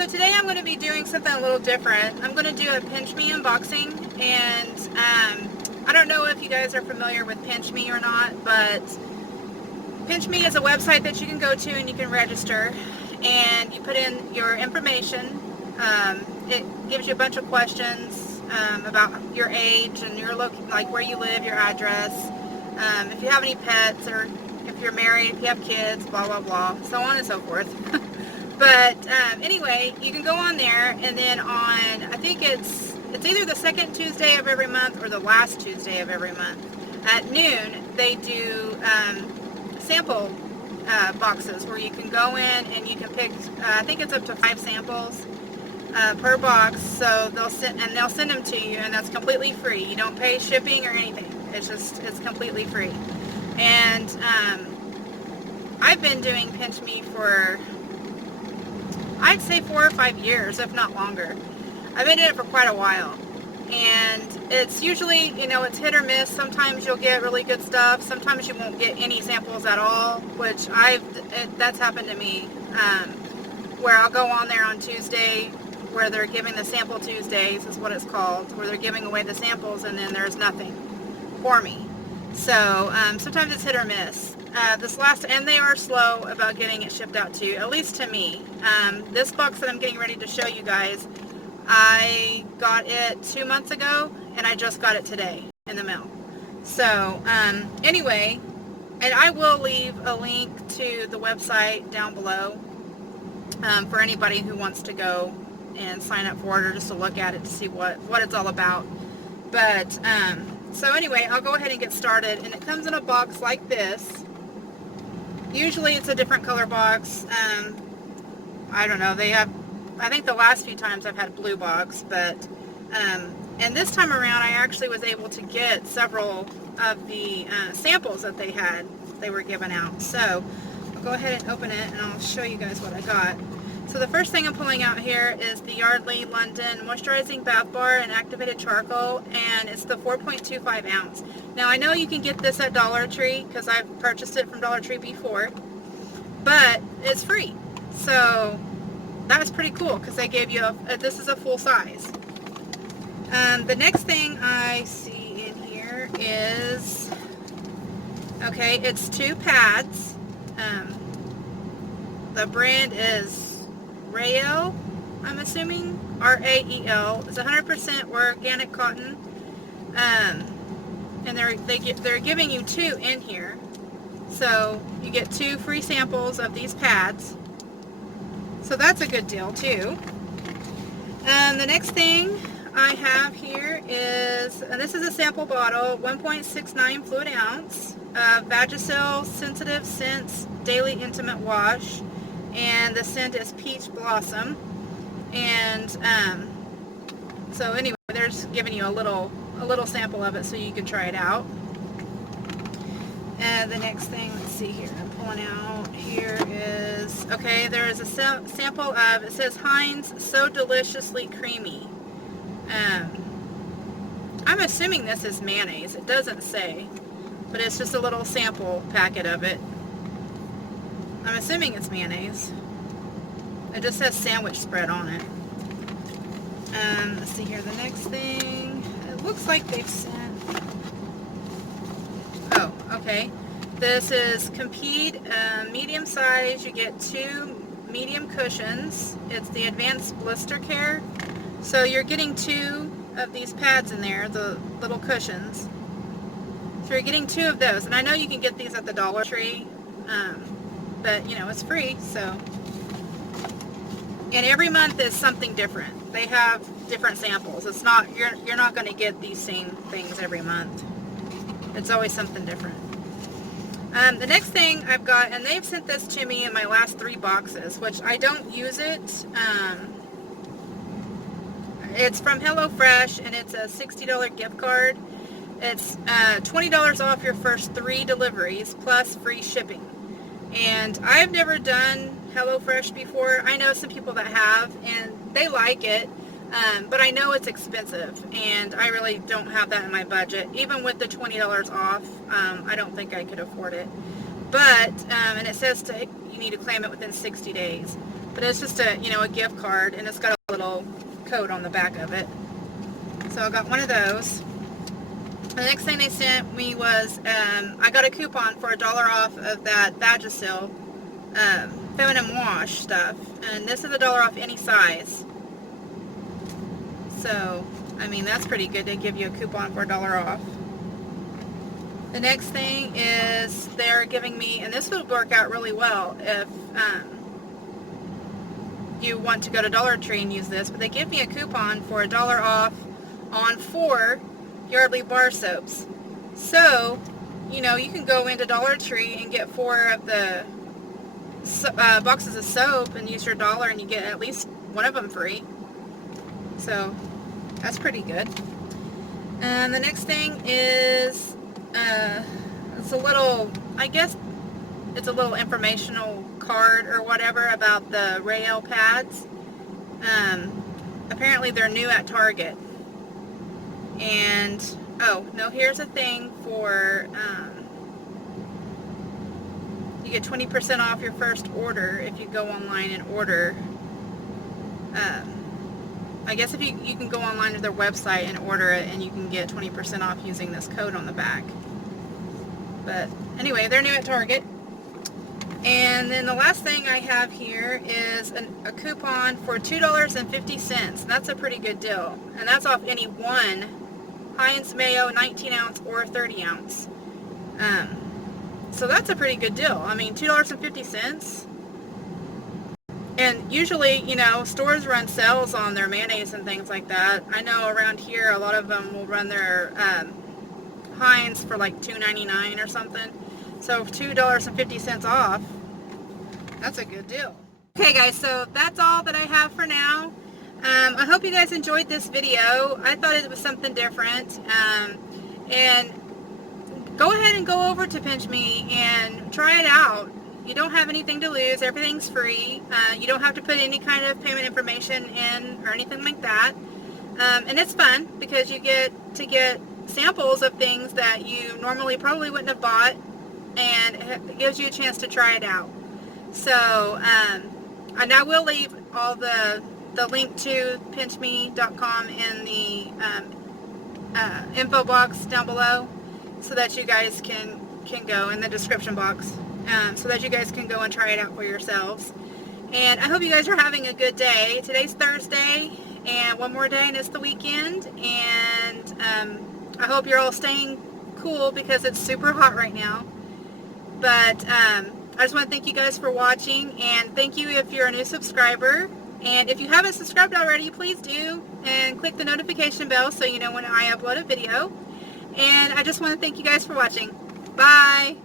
so today I'm going to be doing something a little different. I'm going to do a Pinchme unboxing, and I don't know if you guys are familiar with Pinchme or not, but Pinchme is a website that you can go to and you can register, and you put in your information. It gives you a bunch of questions about your age and your like where you live, your address, if you have any pets, or if you're married, if you have kids, blah blah blah, so on and so forth. But anyway, you can go on there, and then on, I think it's either the second Tuesday of every month or the last Tuesday of every month at noon, they do sample boxes where you can go in and you can pick, I think it's up to 5 samples per box. So they'll send them to you, and that's completely free. You don't pay shipping or anything. It's completely free. And I've been doing Pinchme for, I'd say 4 or 5 years, if not longer. I've been doing it for quite a while. And it's usually, it's hit or miss. Sometimes you'll get really good stuff. Sometimes you won't get any samples at all, which that's happened to me. Where I'll go on there on Tuesday, where they're giving the sample Tuesdays, is what it's called, where they're giving away the samples, and then there's nothing for me. So sometimes it's hit or miss. And they are slow about getting it shipped out to you, at least to me. This box that I'm getting ready to show you guys, I got it 2 months ago, and I just got it today in the mail. So anyway, and I will leave a link to the website down below for anybody who wants to go and sign up for it, or just to look at it to see what it's all about. But so anyway, I'll go ahead and get started, and it comes in a box like this. Usually it's a different color box. I don't know, I think the last few times I've had blue box, but and this time around I actually was able to get several of the samples that they were giving out. So I'll go ahead and open it, and I'll show you guys what I got. So the first thing I'm pulling out here is the Yardley London Moisturizing Bath Bar and Activated Charcoal, and it's the 4.25 ounce. Now I know you can get this at Dollar Tree, because I've purchased it from Dollar Tree before, but it's free. So that was pretty cool, because they gave you this is a full size. The next thing I see in here is, okay, it's 2 pads. The brand is Rael, I'm assuming, R-A-E-L. It's 100% organic cotton, and they're giving you 2 in here, so you get 2 free samples of these pads. So that's a good deal too. And the next thing I have here is, and this is a sample bottle, 1.69 fluid ounce, Vagisil Sensitive Scents Daily Intimate Wash, and the scent is Peach Blossom. And so anyway, they're just giving you a little sample of it so you can try it out. And the next thing, let's see here, I'm pulling out here is, okay, there is a sample of, it says Heinz So Deliciously Creamy. I'm assuming this is mayonnaise. It doesn't say, but it's just a little sample packet of it. I'm assuming it's mayonnaise. It just says sandwich spread on it. Let's see here, the next thing, it looks like they've sent, oh, okay. This is Compede medium size. You get 2 medium cushions. It's the Advanced Blister Care. So you're getting 2 of these pads in there, the little cushions. So you're getting 2 of those. And I know you can get these at the Dollar Tree, but it's free, so. And every month is something different. They have different samples. It's not, you're not going to get these same things every month. It's always something different. The next thing I've got, and they've sent this to me in my last 3 boxes, which I don't use it. It's from HelloFresh, and it's a $60 gift card. It's $20 off your first 3 deliveries, plus free shipping. And I've never done HelloFresh before. I know some people that have, and they like it. But I know it's expensive, and I really don't have that in my budget. Even with the $20 off, I don't think I could afford it. But, and it says you need to claim it within 60 days. But it's just a, you know, a gift card, and it's got a little code on the back of it. So I got one of those. The next thing they sent me was, I got a coupon for $1 off of that Vagisil feminine wash stuff. And this is $1 off any size. So, I mean, that's pretty good. They give you a coupon for $1 off. The next thing is they're giving me, and this would work out really well if you want to go to Dollar Tree and use this, but they give me a coupon for $1 off on 4 Yardley bar soaps. So, you know, you can go into Dollar Tree and get 4 of the boxes of soap and use your $1 and you get at least one of them free. So, that's pretty good. And the next thing is, it's a little, I guess it's a little informational card or whatever about the Rail pads. Apparently they're new at Target. And, oh, no, here's a thing for, you get 20% off your first order if you go online and order. I guess if you can go online to their website and order it, and you can get 20% off using this code on the back. But anyway, they're new at Target. And then the last thing I have here is a coupon for $2.50. That's a pretty good deal. And that's off any one Heinz Mayo 19 ounce or 30 ounce. So that's a pretty good deal. I mean, $2.50. And usually, you know, stores run sales on their mayonnaise and things like that. I know around here a lot of them will run their Heinz for like $2.99 or something. So $2.50 off, that's a good deal. Okay guys, so that's all that I have for now. I hope you guys enjoyed this video. I thought it was something different. And go ahead and go over to Pinchme and try it out. You don't have anything to lose. Everything's free. You don't have to put any kind of payment information in or anything like that. And it's fun because you get to get samples of things that you normally probably wouldn't have bought, and it gives you a chance to try it out. So, and I will leave all the link to pinchme.com in the info box down below, so that you guys can go in the description box, so that you guys can go and try it out for yourselves. And I hope you guys are having a good day. Today's Thursday, and one more day and it's the weekend, and I hope you're all staying cool because it's super hot right now. But I just want to thank you guys for watching, and thank you if you're a new subscriber. And if you haven't subscribed already, please do, and click the notification bell so you know when I upload a video. And I just want to thank you guys for watching. Bye!